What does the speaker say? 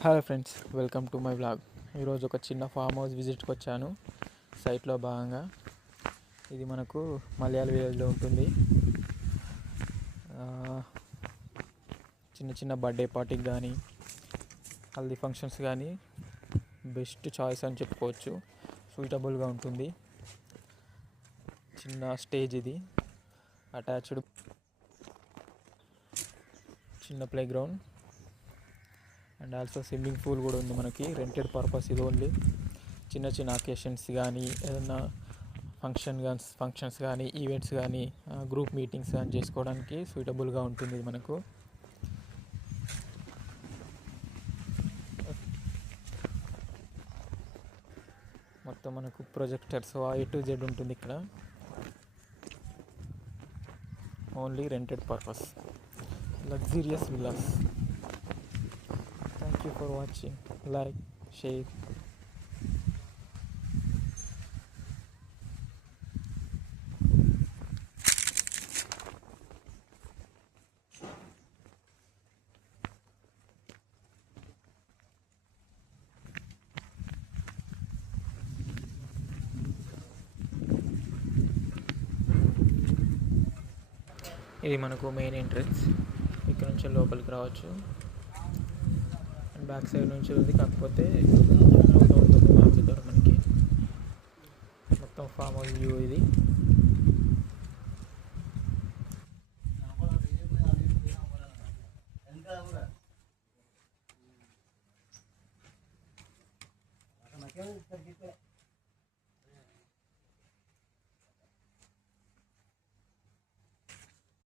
Hi friends, welcome to my vlog. ఈరోజు ఒక చిన్న ఫామ్ హౌస్ విజిట్కి వచ్చాను. సైట్లో భాగంగా ఇది మనకు మలయాళ విలేజ్లో ఉంటుంది. చిన్న చిన్న బర్త్డే పార్టీకి కానీ హల్దీ ఫంక్షన్స్ కానీ బెస్ట్ చాయిస్ అని చెప్పుకోవచ్చు. సూటబుల్గా ఉంటుంది. చిన్న స్టేజ్ ఇది, అటాచ్డ్ చిన్న play ground and also swimming pool కూడా ఉంది. మనకి రెంటెడ్ పర్పస్ ఇది. ఓన్లీ చిన్న చిన్న అకేషన్స్ కానీ, ఏదైనా ఫంక్షన్స్ కానీ, ఈవెంట్స్ కానీ, గ్రూప్ మీటింగ్స్ కానీ చేసుకోవడానికి సూటబుల్గా ఉంటుంది ఇది మనకు. మొత్తం మనకు ప్రొజెక్టర్స్ A to Z ఉంటుంది ఇక్కడ. Only rented purpose, luxurious villas. Thank you for watching. Like, share. ఇది మనకు మెయిన్ ఎంట్రన్స్. ఇక్కడ నుంచి లోపలికి రావచ్చు. అండ్ బ్యాక్ సైడ్ నుంచి ఉంది, కాకపోతే ఉంటుంది మామిడి తోట. మనకి మొత్తం ఫామ్ హౌస్ వ్యూ ఇది. Makin tergitu